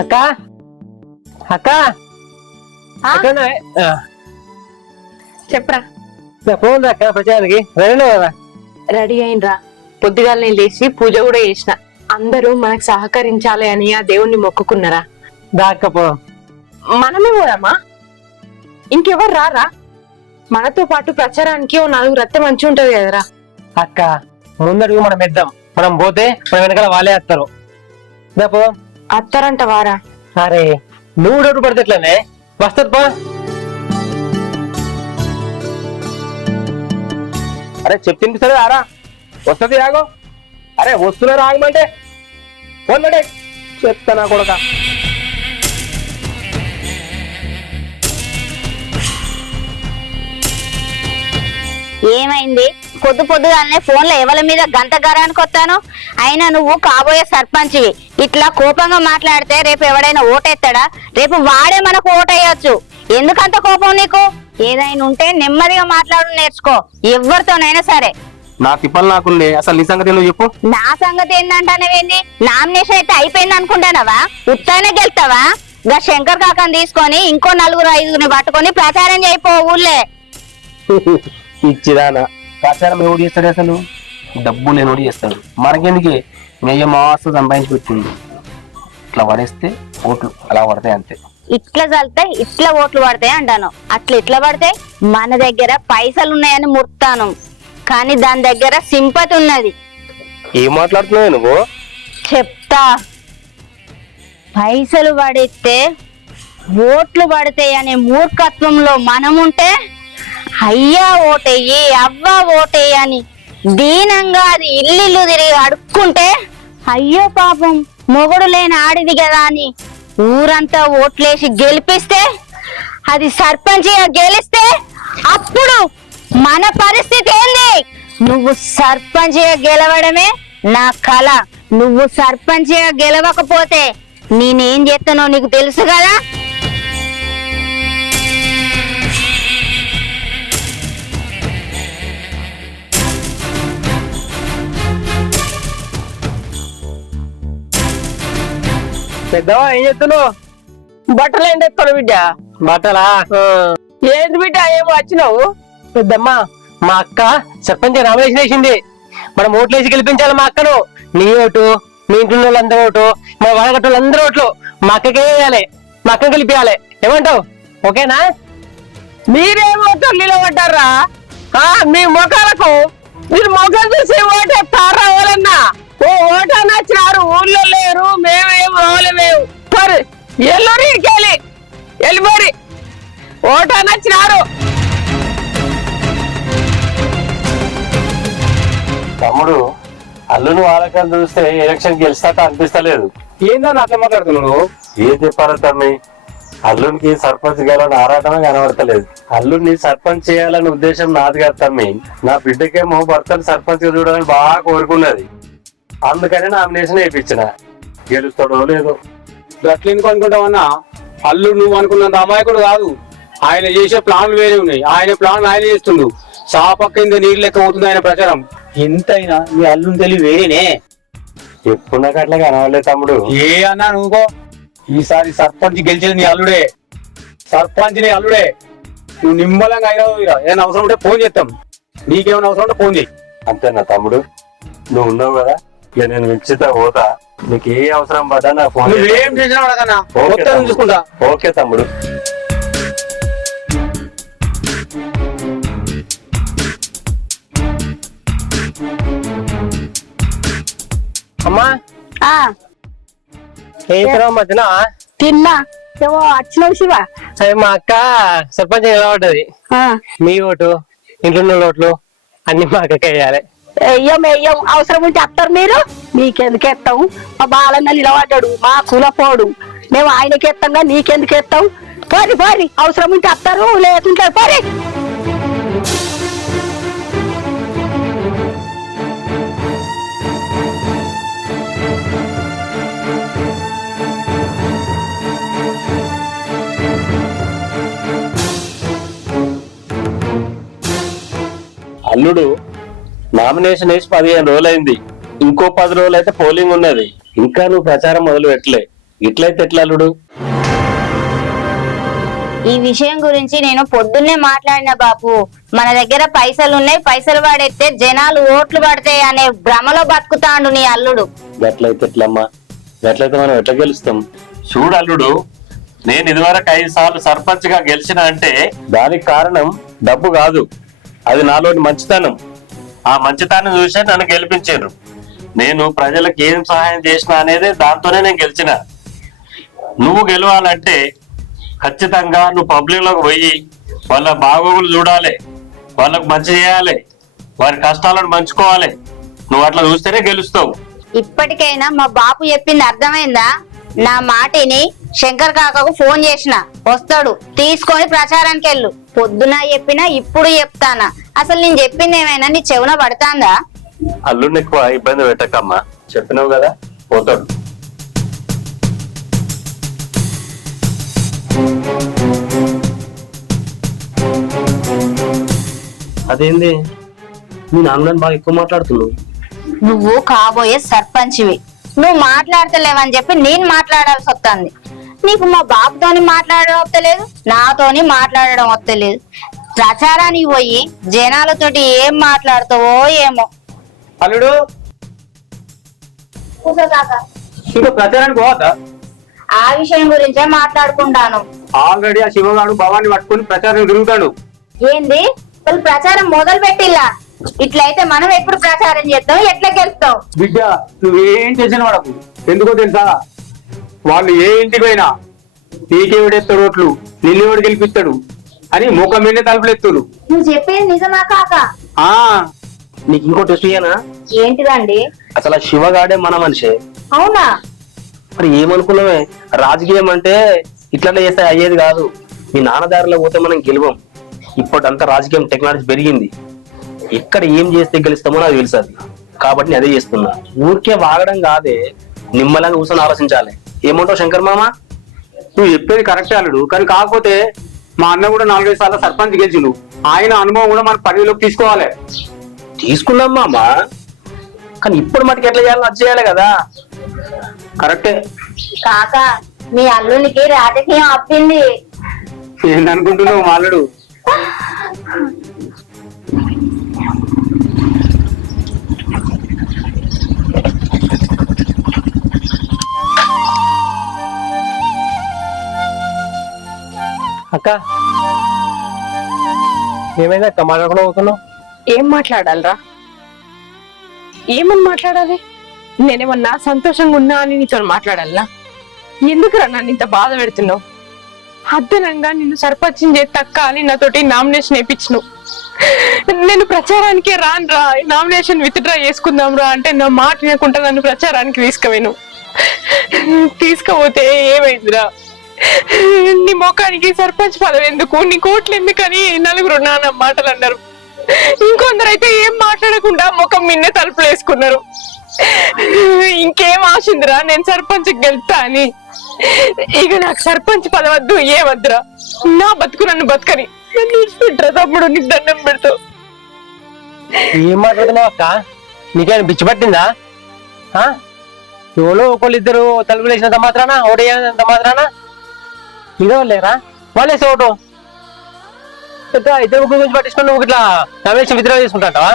అక్క అక్క చెప్పరా. ఫోన్ అక్క ప్రచారానికి రెడీ కదా? రెడీ అయినరా. పొద్దుగాలనే లేచి పూజ కూడా చేసిన. అందరూ మనకు సహకరించాలి అని ఆ దేవుణ్ణి మొక్కుకున్నారా. దాక్కపో మనమే పోదామా? ఇంకెవరు రారా? మనతో పాటు ప్రచారానికి ఓ 4 రత్తే మంచి ఉంటది కదరా. అక్క ముందడుగు మనం ఇద్దాం, మనం పోతే మన వెనకాల వాళ్ళే వస్తారు. పో. అత్తారంట వారా? అరే నువ్వు డౌట్ పడితే ఎట్లనే వస్తుంది పో. అరే చెప్తినిపిస్తుంది ఆరా వస్తుంది ఆగో. అరే వస్తున్నారు ఆగమంటే ఫోన్ పెట్టే చెప్తానా కొడక. ఏమైంది? పొద్దుగాలనే ఫోన్ లో ఎవరి మీద గంట గరానికి వస్తాను. అయినా నువ్వు కాబోయే సర్పంచ్వి. ఇట్లా కోపంగా మాట్లాడితే రేపు ఎవడైనా ఓటేస్తాడా? రేపు వాడే మనకు ఓటేయచ్చు. ఎందుకంత కోపం నీకు? ఏదైనా ఉంటే నెమ్మదిగా మాట్లాడు నేర్చుకో, ఎవరితోనైనా సరే. నా తిప్పలు నాకుండే. అసలు నీ సంగతి నువ్వు చెప్పు. నా సంగతి ఏందంటానవేంది? నామినేషన్ అయితే అయిపోయింది అనుకుంటానవా? ఉత్తైనా గెలుతావా? గా శంకర్ కాకని తీసుకొని ఇంకో 4-5 పట్టుకొని ప్రచారం చేయిపో ఊళ్ళే. ఇచ్చిదానా ప్రచారం ఎవడు చేస్తాడు? అసలు డబ్బు లేనోడు చేస్తాడు. మనకెందుకే మేయ మాస్తు సంపాదించి పెట్టింది. ఇట్లా పడేస్తే ఓట్లు అలా పడతాయి అంతే. ఇట్లా చల్తాయి, ఇట్లా ఓట్లు పడతాయి అంటాను. అట్లా ఇట్లా పడతాయి. మన దగ్గర పైసలు ఉన్నాయని ముర్తాను, కానీ దాని దగ్గర సింపతి ఉన్నది. ఏం మాట్లాడుతున్నావు నువ్వు? చెప్తా. పైసలు పడితే ఓట్లు పడతాయి అనే మూర్ఖత్వంలో మనముంటే అయ్యా ఓటేయి, అవ్వా ఓటేయి అని దీనంగా అది ఇల్లు తిరిగి అడుక్కుంటే అయ్యో పాపం మొగుడు లేని ఆడిది కదా అని ఊరంతా ఓట్లేసి గెలిపిస్తే, అది సర్పంచిగా గెలిస్తే అప్పుడు మన పరిస్థితి ఏంది? నువ్వు సర్పంచిగా గెలవడమే నా కళ. నువ్వు సర్పంచిగా గెలవకపోతే నేనేం చేస్తానో నీకు తెలుసు కదా. పెద్దవా ఏం చెప్తున్నావు? బట్టలు ఏంటి ఎత్తాడు బిడ్డ? బట్టలా? ఏంటి బిడ్డ ఏమో వచ్చినావు? పెద్దమ్మా మా అక్క సర్పంచ్ నామినేషన్ వేసింది. మనం ఓట్లేసి గెలిపించాలి మా అక్కను. నీ ఓటు, మీ ఇంట్లో వాళ్ళందరూ ఓటు, మన వాళ్ళ అందరూ ఓట్లు మా అక్కకే వేయాలి. మా అక్కను గెలిపించాలి. ఏమంటావు? ఓకేనా? మీరేమో నిలబడ్డారా? మీ మొఖాలకు మీరు మొఖం చూసి ఓటేస్తారా? ఎవరన్నా ఓ ఓటని వచ్చినారు, ఊళ్ళో లేరు, మేమేం రాలేమేవు సరే ఎల్లుడికెళ్ళి వెళ్ళిపోరి. ఓటని వచ్చినారు. తమ్ముడు అల్లును వాళ్ళకని చూస్తే ఎలక్షన్ గెలిచినట్టు అనిపిస్తలేదు. ఏందని అట్లా మాట్లాడుతున్నావు? ఏం చెప్పాలి తమ్మి, అల్లునికి సర్పంచ్ గెలవని ఆరాటమే కనబడతలేదు. అల్లుని సర్పంచ్ చేయాలనే ఉద్దేశం నాది కాదు తమ్మి. నా బిడ్డకేమో భర్తను సర్పంచ్ గా చూడాలని బాగా కోరుకున్నది. అందుకని నామినేషన్ వేయించిన. గెలుస్తాడో లేదో. గట్ల ఎందుకు అనుకుంటావన్నా? అల్లుడు నువ్వు అనుకున్నంత అమాయకుడు కాదు. ఆయన చేసే ప్లాన్లు వేరే ఉన్నాయి. ఆయన ప్లాన్ ఆయన చేస్తుండు. సాపక్కింద నీళ్ళు లెక్క అవుతుంది ఆయన ప్రచారం. ఎంతైనా మీ అల్లుని తెలివి వేరేనే. ఎప్పుడు నాకు అట్లా కనవలే తమ్ముడు. ఏ అన్నా నువ్వుకో, ఈసారి సర్పంచ్ గెలిచేది నీ అల్లుడే. సర్పంచ్ నీ అల్లుడే. నువ్వు నిమ్మలంగా అయినా ఏదైనా అవసరం ఉంటే ఫోన్ చేస్తాం. నీకేమైనా అవసరం ఉంటే ఫోన్ చేయి. అంతేనా తమ్ముడు? నువ్వు ఉన్నావు కదా, ఇక నేను విచ్చిత పోతా. నీకు ఏ అవసరం పడ్డా నా ఫోన్. నువ్వేం చేసినా అడగన్నా, మొత్తం చూసుకుంటా. ఓకే తమ్ముడు. అమ్మా ఏం తిన్నావు మధ్యన? తిన్నా. ఏమో వచ్చినావు శివ. అవి మా అక్క సర్పంచ్ నిలబడ్డది. మీ ఓటు, ఇంట్లో ఓట్లు అన్ని మా అక్కకి వేయాలి. వెయ్యం అవసరం ఉంటే వస్తారు మీరు. నీకెందుకు ఎత్తాం? మా బాలన్న నిలబడ్డాడు, మా కులపోడు. మేము ఆయనకి ఎత్తాంగా నీకెందుకు ఎత్తాం? పోరి అవసరం ఉంటే వస్తారు, లేకుంటే పోరి. అల్లుడు నామినేషన్ వేసి 15 రోజులైంది. ఇంకో 10 రోజులు అయితే పోలింగ్ ఉన్నది. ఇంకా నువ్వు ప్రచారం మొదలు పెట్టలే. ఇట్లయితే ఎట్లా అల్లుడు? ఈ విషయం గురించి నేను పొద్దున్నే మాట్లాడిన బాపు. మన దగ్గర పైసలు ఉన్నాయి, పైసలు వాడేస్తే జనాలు ఓట్లు పడతాయి అనే భ్రమలో బతుకుతాండు నీ అల్లుడు. గట్లయితే ఎట్లమ్మా? గట్లయితే మనం ఎట్లా గెలుస్తాం? చూడు అల్లుడు, నేను ఇదివరకు 5 సార్లు సర్పంచ్ గా గెలిచిన అంటే దానికి కారణం డబ్బు కాదు, అది నాలోని మంచితనం. ఆ మంచితనం చూసే నన్ను గెలిపించారు. నేను ప్రజలకు ఏం సహాయం చేసినా అనేది దాంతోనే నేను గెలిచిన. నువ్వు గెలవాలంటే ఖచ్చితంగా నువ్వు పబ్లిక్ లోకి పోయి వాళ్ళ బాగోగులు చూడాలి, వాళ్ళకు మంచి చేయాలి, వారి కష్టాలను పంచుకోవాలి. నువ్వు అట్లా చూస్తేనే గెలుస్తావు. ఇప్పటికైనా మా బాపు చెప్పింది అర్థమైందా? నా మాటిని శంకర్ కాకకు ఫోన్ చేసిన, వస్తాడు, తీసుకొని ప్రచారానికి వెళ్ళు. పొద్దున చెప్పినా ఇప్పుడు చెప్తానా? అసలు నేను చెప్పింది ఏమైనా నీ చెవున పడతాందా? అల్లుడిని ఎక్కువ ఇబ్బంది పెట్టకమ్మా, చెప్పినావు కదా, పోతాడు. అదేంది మీ నాన్నని బాగా ఎక్కువ మాట్లాడుతున్నావు? నువ్వు కాబోయే సర్పంచ్వి, నువ్వు మాట్లాడతలేవని చెప్పి నేను మాట్లాడాల్సి వస్తుంది. నీకు మా బాబుతోని మాట్లాడడం వస్తలేదు, నాతోని మాట్లాడడం వస్తలేదు. ప్రచారానికి పోయి జనాలతోటి ఏం మాట్లాడతావో ఏమో. అల్లుడు ఇంకా ప్రచారానికి పోవద్దా? ఆ విషయం గురించే మాట్లాడుకుంటాను. ఆల్రెడీ ఆ శివగాడు భవాన్ని పట్టుకుని ప్రచారం తిరుగుతాడు. ఏంది వాళ్ళు ప్రచారం మొదలు పెట్టిల్లా? ఇట్లయితే మనం ఎప్పుడు ప్రచారం చేస్తాం, ఎట్లా గెలుస్తాం? బిడ్డ నువ్వేం చేసిన వాడకు. ఎందుకో తెలుసా, వాళ్ళు ఏ ఇంటికి పోయినా నీకేవిడేస్తాడు ఓట్లు, నిన్నేవాడు గెలిపిస్తాడు అని ముఖం మీద తలుపులెత్తురు. నువ్వు చెప్పేది నిజమా కాక? ఆ నీకు ఇంకో టెస్ట్ ఇయ్యనా? ఏంటిదండి? అసలు ఆ శివగాడే మన మనిషే. అవునా? మరి ఏమనుకున్నావే, రాజకీయం అంటే ఇట్లనే చేస్తే అయ్యేది కాదు. మీ నాన్నదారిలో పోతే మనం గెలవం. ఇప్పటింతా రాజకీయం టెక్నాలజీ పెరిగింది, ఎక్కడ ఏం చేస్తే గెలుస్తామో నాకు తెలుసు. కాబట్టి నేను అదే చేస్తున్నా. ఊరికే వాగడం కాదే, నిమ్మలంగా కూర్చొని ఆలోచించాలి. ఏమంటావు శంకర్ మామ? నువ్వు చెప్పేది కరెక్ట్ అల్లుడు, కానీ కాకపోతే మా అన్న కూడా 4-5 సార్లు సర్పంచ్ గెలిచిండు. ఆయన అనుభవం కూడా మన పరిధిలోకి తీసుకోవాలి. తీసుకున్నాం మామ, కానీ ఇప్పుడు మటుకు ఎట్లా చేయాలో అది చేయాలి కదా. కరెక్టే. కాక మీ అల్లునికి రాజకీయం అప్పింది. ఏందనుకుంటున్నావు మా అల్లుడు? అక్క ఏమైంది అక్క, మాట్లాడకుండా పోతున్నావు? ఏం మాట్లాడాలరా? ఏమని మాట్లాడాలి? నేనేమన్నా సంతోషంగా ఉన్నా అని నీతో మాట్లాడాలా? ఎందుకురా నన్ను ఇంత బాధ పెడుతున్నావు? అద్దనంగా నిన్ను సర్పంచం చేసి తక్క అని నాతోటి నామినేషన్ వేయించినావు. నేను ప్రచారానికే రానురా, నామినేషన్ విత్డ్రా చేసుకుందాం రా అంటే నా మాట వినకుండా నన్ను ప్రచారానికి తీసుకుపోతే ఏమైందిరా? నీ ముఖానికి సర్పంచ్ పదవి ఎందుకు, నీ కోట్లు ఎందుకని నలుగురు నాన్న మాటలు అన్నారు. ఇంకొందరు అయితే ఏం మాట్లాడకుండా ముఖం మిన్నే తలుపులు వేసుకున్నారు. ఇంకేం ఆశిందిరా నేను సర్పంచ్ గెలుస్తా అని? ఇక నాకు సర్పంచ్ పదవద్దు, ఏమద్దురా. నా బతుకు నన్ను బతకని పెట్టరా తమ్ముడు, నీకు దండం పెడతావు. ఏం మాట్లాడుతున్నావు అక్క? నీకేమైనా పిచ్చి పట్టిందా? ఎవరో ఒకళ్ళిద్దరు తలుపులు వేసినంత మాత్రానా, ఓటేసినంత మాత్రానా ఇదో లేరా వాళ్ళేసి ఓటు ఇద్దరు ముగ్గురు గురించి పట్టించుకొని నువ్వు ఇట్లా రమేష్ విత్డ్రా చేసుకుంటావా?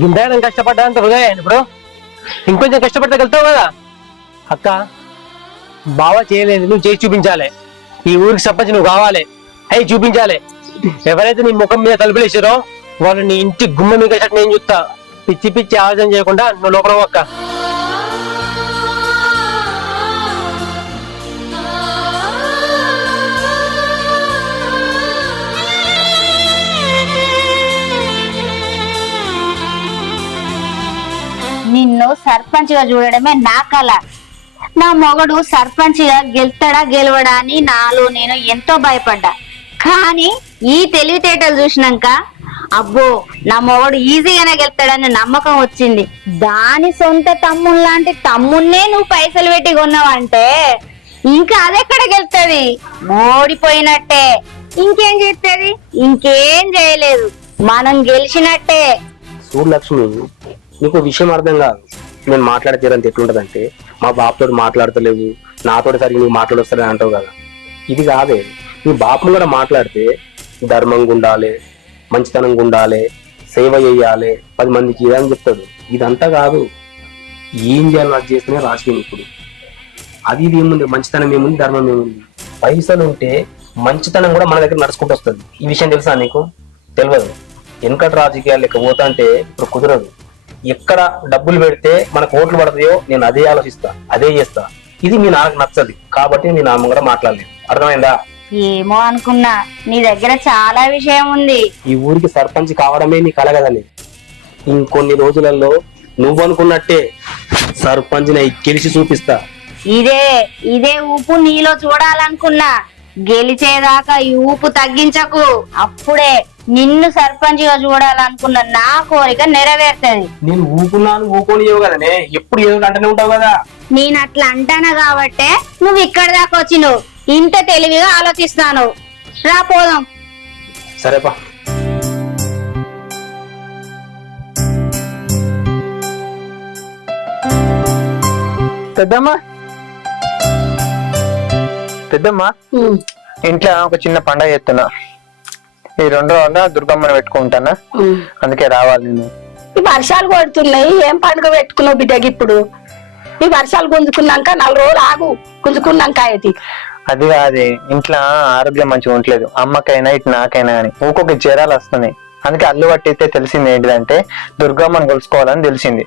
గింత కష్టపడ్డా అంత హృదయ ఇప్పుడు ఇంకొంచెం కష్టపడితే వెళ్తావు కదా అక్క. బాగా చేయలేదు, నువ్వు చేసి చూపించాలి. ఈ ఊరికి సర్పంచ్ నువ్వు కావాలి, అవి చూపించాలి. ఎవరైతే నీ ముఖం మీద తలుపులు వేసారో వాళ్ళు నీ ఇంటి గుమ్మ మీద నేను చూస్తా. పిచ్చి పిచ్చి ఆలోచన చేయకుండా నువ్వు లోపల అక్క. నిన్ను సర్పంచ్ గా చూడడమే నా కళ. నా మొగడు సర్పంచ్ గా గెలుతాడా గెలవడా అని నాలో నేను ఎంతో భయపడ్డా. కానీ ఈ తెలివితేటలు చూసినాక అబ్బో నా మొగడు ఈజీగానే గెలుతాడని నమ్మకం వచ్చింది. దాని సొంత తమ్ముడు లాంటి తమ్మున్నే నువ్వు పైసలు పెట్టి కొన్నావంటే ఇంకా అదెక్కడ గెలుతుంది? ఓడిపోయినట్టే. ఇంకేం చేస్తుంది? ఇంకేం చేయలేదు, మనం గెలిచినట్టే. చూడు లక్ష్మి, నీకు విషయం అర్థం కాదు. నేను మాట్లాడే తీరంత ఎట్లుంటదంటే మా బాపుతో మాట్లాడతలేవు నాతో సరిగ్గా నువ్వు మాట్లాడొస్తానని అంటావు కదా, ఇది కాదే. నీ బాపును కూడా మాట్లాడితే ధర్మంగా ఉండాలి, మంచితనంగా ఉండాలి, సేవ చేయాలి, 10 మందికి ఇదని చెప్తాడు. ఇదంతా కాదు, ఏం చేయాలి నాకు చేస్తేనే రాసిపోయింది ఇప్పుడు. అది ఇది ఏముంది, మంచితనం ఏముంది, ధర్మం ఏముంది. పైసలు ఉంటే మంచితనం కూడా మన దగ్గర నడుచుకుంటూ వస్తుంది. ఈ విషయం తెలుసా నీకు? తెలియదు. వెనకటి రాజకీయాలు లెక్క పోతా అంటే ఇప్పుడు కుదరదు. ఎక్కడ డబ్బులు పెడితే మనకు ఓట్లు పడతాయో నేను అదే ఆలోచిస్తా, అదే చేస్తా. ఇది మీ నాకు నచ్చదు కాబట్టి నేను ఆమె కూడా మాట్లాడలేదు. అర్థమైందా? ఏమో అనుకున్నా, నీ దగ్గర చాలా విషయం ఉంది. ఈ ఊరికి సర్పంచ్ కావడమే నీ కల కదని. ఇంకొన్ని రోజులలో నువ్వు అనుకున్నట్టే సర్పంచ్ గెలిచి చూపిస్తా. ఇదే ఊపు నీలో చూడాలనుకున్నా. గెలిచేదాకా ఈ ఊపు తగ్గించకు. అప్పుడే నిన్ను సర్పంచ్ గా చూడాలనుకున్న నా కోరిక నెరవేరుతుంది. నేను ఊపున్నాను ఊకోనియవు కదనే, ఎప్పుడు ఏదో అంటనే ఉంటావు కదా. నేను అట్లా అంటాను కాబట్టే నువ్వు ఇక్కడ దాకా వచ్చినావు. ఇంత తెలివిగా ఆలోచిస్తాను. రా పోదాం. సరేపా. పెద్దమ్మా పెద్దమ్మా, ఇంట్లో ఒక చిన్న పండగ చేస్తున్నా. ఈ 2 రోజుల దుర్గమ్మని పెట్టుకుంటానా, అందుకే రావాలి నేను. ఈ వర్షాలు కొడుతున్నాయి, ఏం పండుగ పెట్టుకున్నావు బిడ్డకి? ఇప్పుడు ఈ వర్షాలు గుంజుకున్నాక 4 రోజులు ఆగు, గుంజుకున్నాక అది అది కాదే, ఇంట్లో ఆరోగ్యం మంచిగా ఉండలేదు, అమ్మకైనా ఇటు నాకైనా కానీ ఊకొక జ్వరాలు వస్తున్నాయి. అందుకే అల్లు పట్టితే తెలిసింది ఏంటిదంటే దుర్గమ్మని కొలుసుకోవాలని తెలిసింది.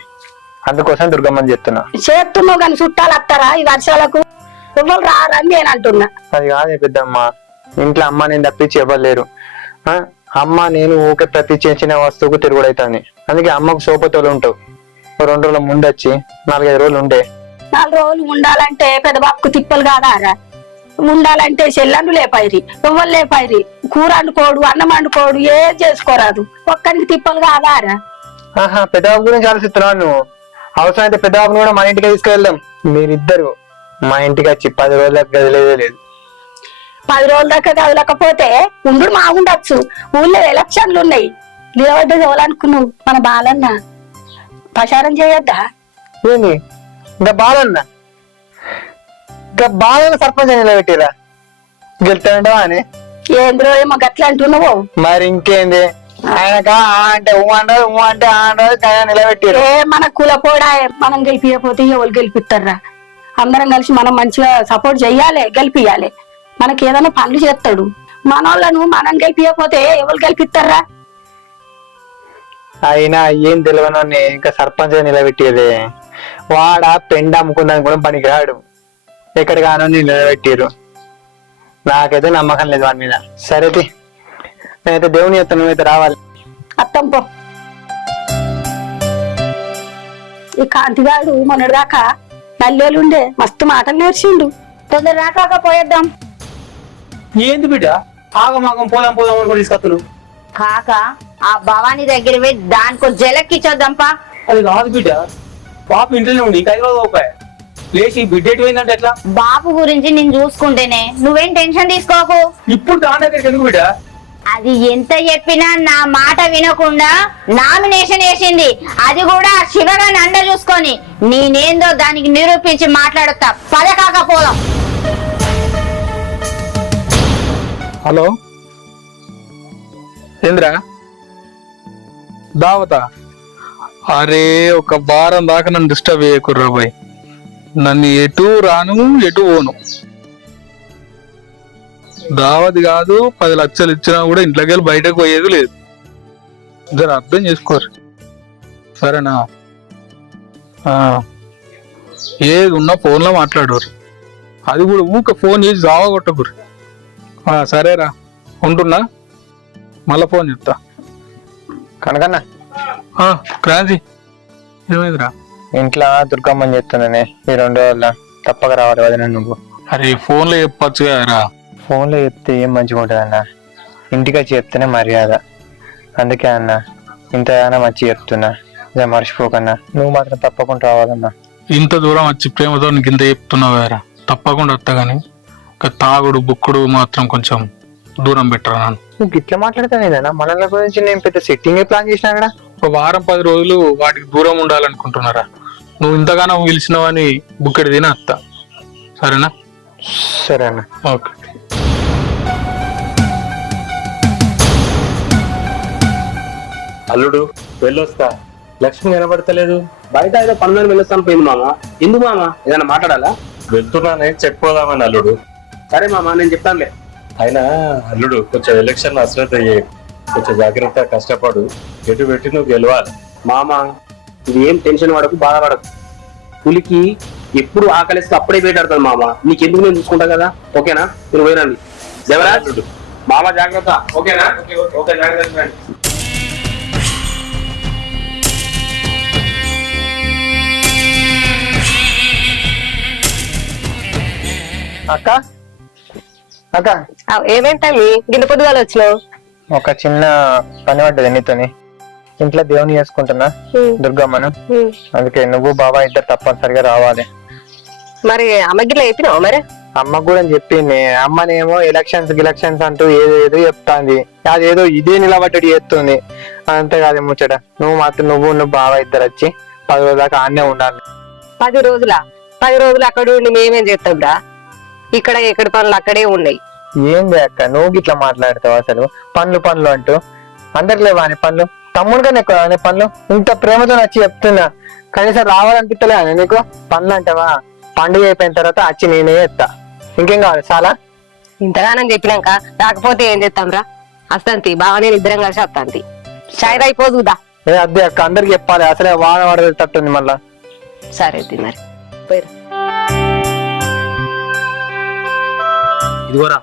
అందుకోసం దుర్గమ్మని చెప్తున్నా. చేస్తున్నావు కానీ చుట్టాలు వస్తారా ఈ వర్షాలకు? ఎవరు రారని నేను అంటున్నా. అది కాదే పెద్దమ్మ, ఇంట్లో అమ్మ నేను తప్పించి ఇవ్వలేరు. అమ్మ నేను ఊకే ప్రతి చిన్న వస్తువుకు తిరుగుడైతుంది. అందుకే అమ్మకు సోపతోలు ఉంటావు. 2 రోజుల ముందు వచ్చి 4-5 రోజులు ఉండే. 4 రోజులు ఉండాలంటే పెద్ద బాపుకు తిప్పలు కాదారా? ఉండాలంటే చెల్లండు లేపాయిరి, ఎవ్వరు లేపాయిరి. కూర వండుకోడు, అన్నం వండుకోడు, ఏం చేసుకోరాదు. ఒక్కరికి తిప్పలు కాదారా? ఆహా, పెద్దబాబు గురించి ఆలోచిస్తున్నావు నువ్వు. అవసరం అయితే పెద్దబాబుని కూడా మన ఇంటికి తీసుకెళ్దాం. మీరిద్దరు మా ఇంటికి వచ్చి 10 రోజులకు గదిలేదే లేదు. 10 రోజుల దాకా కదలకపోతే ఉండు మా ఉండొచ్చు. ఊళ్ళో ఎలక్షన్లు ఉన్నాయి, నిలబడ్డది ఎవరనుకున్నావు? మన బాలన్న. ప్రచారం చేయొద్దా? ఏంది ఇంకా బాలన్న సర్పంచ్ నిలబెట్టిరా? గెలుతాడంటావా అని? ఏంద్రో ఏమో గట్ల అంటున్నావు. మరి ఇంకేంది, ఆయనక అంటే అంటారు, అంటే అంటారు, నిలబెట్టిరు. మన కులపోడా, మనం గెలిపియకపోతే ఎవరు గెలిపిస్తారా? అందరం కలిసి మనం మంచిగా సపోర్ట్ చెయ్యాలి, గెలిపియాలి. మనకి ఏదైనా పనులు చేస్తాడు. మన వాళ్ళను మనం గెలిపియకపోతే ఎవరు గెలిపిస్తారా? అయినా ఏం తెలియని ఇంకా సర్పంచ్ నిలబెట్టేదే. వాడ పెండ అమ్ముకుందాని కూడా పనికిరాడు. ఎక్కడ కానో నిలబెట్టిరు. నాకైతే నమ్మకం లేదు వాడి మీద. సరేది, నేనైతే దేవుని ఎత్త, నువ్వైతే రావాలి. అత్తం పో. ఈ కాంతిగాడు మొన్నటి దాకా నల్లేలుండే మస్తు మాటలు నేర్చిండు. తొందర రాకాక పోయేద్దాం. ఏంది బిడ్డ ఆగమాగం పోదాం పోదాం అనుకో తీసుకొస్తున్నావు? కాక ఆ భవానీ దగ్గర పోయి దానికో జలక్కిచ్చొద్దాంపా. అది కాదు బిడ్డ, పాప ఇంట్లోనే ఉంది, ఇంకా 5 రోజులు అవుతాయి. లేచి బిడ్డ ఎటు పోయిందంటే ఎట్లా? బాపు గురించి నేను చూసుకుంటేనే, నువ్వేం టెన్షన్ తీసుకోకు. ఇప్పుడు దాని దగ్గరికి ఎందుకు బిడ్డ? అది ఎంత చెప్పినా నా మాట వినకుండా నామినేషన్ వేసింది. అది కూడా శివగాని అండ చూసుకొని. నేనేందో దానికి నిరూపించి మాట్లాడుతా. పద కాకపోదాం. హలో ఏంద్రా దావతా? అరే ఒక వారం దాకా నన్ను డిస్టర్బ్ చేయకుర్రా బాయ్. నన్ను ఎటు రాను ఎటు పోను. దావతి కాదు, 10 లక్షలు ఇచ్చినా కూడా ఇంట్లోకి వెళ్ళి బయటకు పోయేది లేదు. జర అర్థం చేసుకోరు సరేనా? ఏది ఉన్నా ఫోన్లో మాట్లాడరు. అది కూడా ఊక ఫోన్ చేసి జావగొట్టకురు. సరేరా, ఉంటున్నా, మళ్ళా ఫోన్ చెప్తా. కనకన్నా క్రాంతి ఏమైందిరా? ఇంట్లో దుర్గమ్మని చెప్తున్నానే, ఈ 2 రోజుల తప్పక రావాలి వదిన నువ్వు. అరే ఫోన్లో చెప్పచ్చు కదరా. ఫోన్లో చెప్తే ఏం మంచిగా ఉంటుంది అన్న, ఇంటికి వచ్చి చెప్తేనే మర్యాద. అందుకే అన్న ఇంతగానో మంచి చెప్తున్నా, ఇక మర్చిపోకన్నా. నువ్వు మాత్రం తప్పకుండా రావాలన్నా. ఇంత దూరం వచ్చి ప్రేమతో నీకు ఇంత చెప్తున్నావు కదరా, తప్పకుండా వస్తా. కానీ తాగుడు బుక్కుడు మాత్రం కొంచెం దూరం పెట్టరా నన్ను. నువ్వు ఇట్లా మాట్లాడతానేదన్నా? మనల గురించి నేను పెద్ద సెట్టింగ్ ప్లాన్ చేసినా కదా. ఒక వారం 10 రోజులు వాటికి దూరం ఉండాలనుకుంటున్నారా? నువ్వు ఇంతగానో పిలిచినావని బుక్కెడు తిన అత్త, సరేనా? సరే అన్న. ఓకే. అల్లుడు వెళ్ళొస్తా. లక్ష్మి కనబడతలేదు. బయట ఏదో పనులను వెళ్ళొస్తాను పోయింది మామ. ఎందుకు మామ, ఏదైనా మాట్లాడాలా? వెళ్తున్నానే చెప్పోదామని అల్లుడు. సరే మామ, నేను చెప్తానులే. అయినా అల్లుడు కొంచెం ఎలక్షన్ అశ్రద్ధ అయ్యే, కొంచెం జాగ్రత్త, కష్టపడు, ఎటు పెట్టి నువ్వు గెలవాలి. మామ ఇది ఏం టెన్షన్ పడకు, బాధపడకు. పులికి ఎప్పుడు ఆకలిస్తే అప్పుడే వేటాడుతుంది మామ. నీకెందుకు నేను చూసుకుంటా కదా, ఓకేనా? మీరు పోయినండి. దేవరాజ్ మామ జాగ్రత్త, ఓకేనా? ఓకే జాగ్రత్త. అక్క అక్క ఏమేంటమ్మి గిన్నె పొద్దుగాలు వచ్చినావు? ఒక చిన్న పని పడ్డది నీతోని. ఇంట్లో దేవుని చేసుకుంటున్నా, దుర్గమ్మను. అందుకే నువ్వు బాబా ఇద్దరు తప్పనిసరిగా రావాలి. మరి అమ్మగిట్లా చెప్పినావు మరి? అమ్మ కూడా చెప్పింది. అమ్మనేమో ఎలక్షన్స్ అంటూ ఏదో చెప్తాంది. అదేదో ఇదే నిలబడ్డట్టు చేస్తుంది. అంతేకాదు ముచ్చట. నువ్వు బాబా ఇద్దరు వచ్చి 10 రోజుల దాకా ఆన్నే ఉండాలి. 10 రోజులు అక్కడ ఉండి మేమేం చేస్తాంరా? ఇక్కడ ఎక్కడి పనులు అక్కడే ఉన్నాయి. ఏంది అక్క నువ్వు గిట్లా మాట్లాడతావు? అసలు పనులు అంటూ అందరు లేవా అని పనులు? తమ్ముడుగానే ఎక్కువ అనే పనులు. ఇంత ప్రేమతో వచ్చి చెప్తున్నా, కనీసం రావాలనిపిస్తలే అని నీకు? పనులు అంటావా? పండుగ అయిపోయిన తర్వాత వచ్చి నేనే ఎత్తా. ఇంకేం కావాలి? చాలా ఇంతగానని చెప్పినాక రాకపోతే ఏం చేస్తాంరా? అస్తంతి బాగా నేను ఇద్దరం కలిసి వస్తాంతి. చాయ్ అయిపోదుదా? అదే అక్క, అందరికి చెప్పాలి. అసలే వాన పడేటట్టుంది మళ్ళా. సరే మరి పోయిరా. ఇదిగోరా,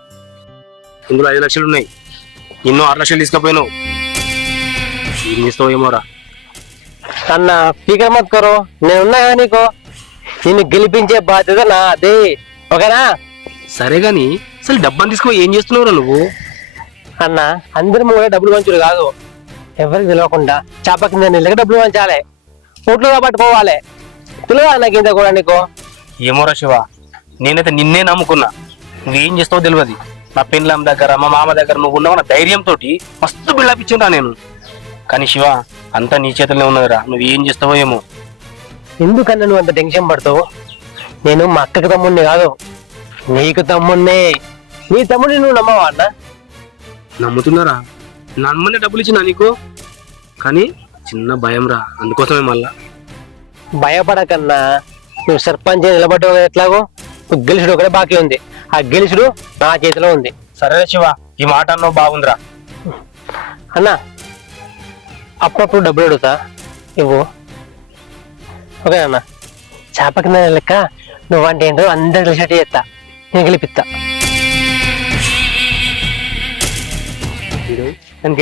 ఇందులో 5 లక్షలు ఉన్నాయి. ఎన్నో 6 లక్షలు తీసుకుపోయినావు. ఏం చేస్తావు ఏమోరా. అన్న ఫికర్ మత్ కరో, నేనున్నా కదా నీకు. నిన్ను గెలిపించే బాధ్యత నాదే, ఓకేనా? సరే గాని అసలు డబ్బాని తీసుకుపోయి ఏం చేస్తున్నావురా నువ్వు? అన్న అందరి కూడా డబ్బులు పంచుడు కాదు, ఎవరికి తెలియకుండా చేప కింద నీళ్ళకి డబ్బులు పంచాలి, ఓట్లుగా పట్టుకోవాలి. తెలియదా నాకు ఇంత కూడా నీకు? ఏమోరా శివ, నేనైతే నిన్నే నమ్ముకున్నా. నువ్వేం చేస్తావో తెలియదు. నా పెళ్ళాం దగ్గర, మా మామ దగ్గర నువ్వు ఉన్నావు నా ధైర్యంతో మస్తు బిల్డప్ ఇచ్చిండ్రా నేను. కానీ శివ, అంతా నీ చేతుల్లో ఉన్నదిరా. నువ్వేం చేస్తావో ఏమో. ఎందుకన్నా నువ్వు అంత టెన్షన్ పడతావు? నేను మా అక్కకి తమ్ముడిని కాదు, నీకు తమ్ముడిని. నీ తమ్ముడిని నువ్వు నమ్మవా అన్న? నమ్ముతున్నారా? నమ్మనే డబ్బులు ఇచ్చినా నీకు, కానీ చిన్న భయం రా, అందుకోసమే మళ్ళా. భయపడకన్నా, నువ్వు సర్పంచ్ నిలబడ్డావు ఎట్లాగో. నువ్వు గెలుచుడు ఒకటే బాకీ ఉంది, ఆ గెలుచుడు నా చేతిలో ఉంది. సరే శివ, ఈ మాట అన్నావు బాగుందిరా. అన్నా అప్పుడప్పుడు డబ్బులు అడుగుతా, ఇవ్వు, ఓకే అన్న? చేప కింద లెక్క నువ్వంటే ఏంటో అందరు కలిసి చేస్తా, నేను గెలిపిస్తా. నన్ను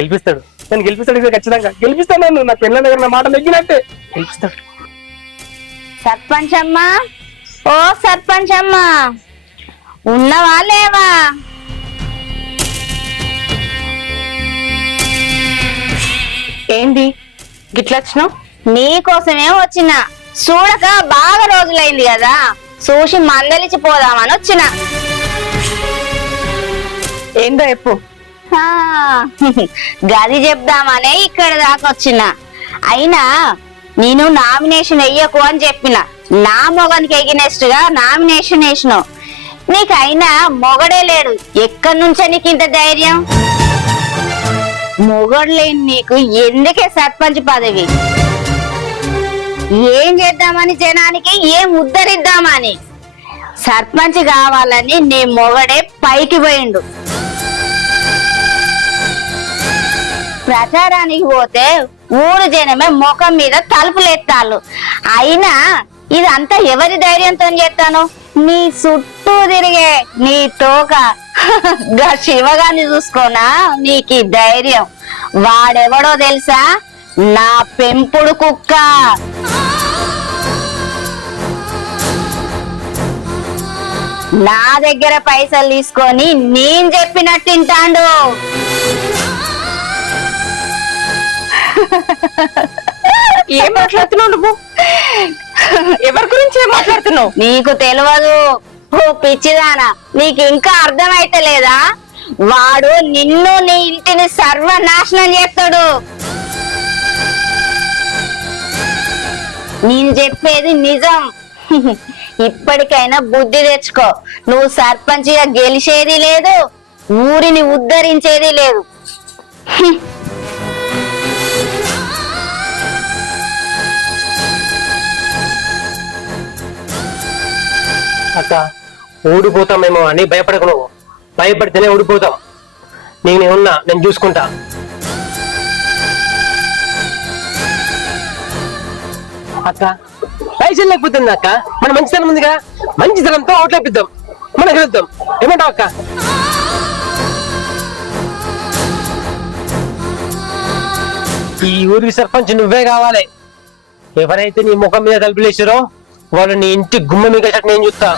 గెలిపిస్తాడు ఖచ్చితంగా గెలిపిస్తాను. నన్ను నా పెళ్ళ దగ్గర నా మాట నెగ్గినట్టే గెలిపిస్తాడు. సర్పంచ్ అమ్మా, ఓ సర్పంచ్ అమ్మా, ఉన్నవా లేవా? ఏంది గిట్లా వచ్చినావు? నీకోసమే వచ్చిన. చూడక బాగా రోజులైంది కదా, చూసి మందలిచి పోదామని వచ్చిన. ఏందో ఎప్పు. ఆ, గది చెప్దామనే ఇక్కడ దాకా వచ్చిన. అయినా నేను నామినేషన్ వెయ్యకు అని చెప్పిన. నా మొగనికి ఎగినెస్ట్ గా నామినేషన్ వేసినావు. నీకైనా మొగడే లేడు, ఎక్కడి నుంచో నీకు ఇంత ధైర్యం? మొగడు లేని నీకు ఎందుకే సర్పంచ్ పదవి? ఏం చేద్దామని జనానికి, ఏం ఉద్ధరిద్దామని? సర్పంచ్ కావాలని నీ మొగడే పైకి పోయిండు. ప్రచారానికి పోతే ఊరు జనమే ముఖం మీద తలుపులెత్తాళ్ళు. అయినా ఇదంతా ఎవరి ధైర్యంతో చేస్తాను? నీ చుట్టూ తిరిగే నీ తోక గా శివగాన్ని చూసుకోనా నీకు ధైర్యం? వాడెవడో తెలుసా? నా పెంపుడు కుక్క. నా దగ్గర పైసలు తీసుకొని నేను చెప్పినట్టు తింటాండు. ఏం మాట్లాడుతున్నావు నువ్వు? ఎవరి గురించి ఏం మాట్లాడుతున్నావు? నీకు తెలియదు ఓ పిచ్చిదానా, నీకు ఇంకా అర్థమైతే లేదా? వాడు నిన్ను నీ ఇంటిని సర్వనాశనం చేస్తాడు. నేను చెప్పేది నిజం. ఇప్పటికైనా బుద్ధి తెచ్చుకో. నువ్వు సర్పంచ్గా గెలిచేది లేదు, ఊరిని ఉద్ధరించేది లేదు. అక్క ఓడిపోతామేమో అని భయపడకు నువ్వు. భయపడితేనే ఓడిపోతాం. నేనున్నా, నేను చూసుకుంటా. అక్క పైసలు లేకపోతుంది అక్క, మన మంచితనం ఉందిగా, మంచితనంతో ఓట్లేపిద్దాం, మనం గెలుద్దాం. ఏమంటావు అక్క? ఈ ఊరికి సర్పంచ్ నువ్వే కావాలి. ఎవరైతే నీ ముఖం మీద తలుపులేసారో వాళ్ళు నీ ఇంటి గుమ్మ మీద నేను చూస్తా.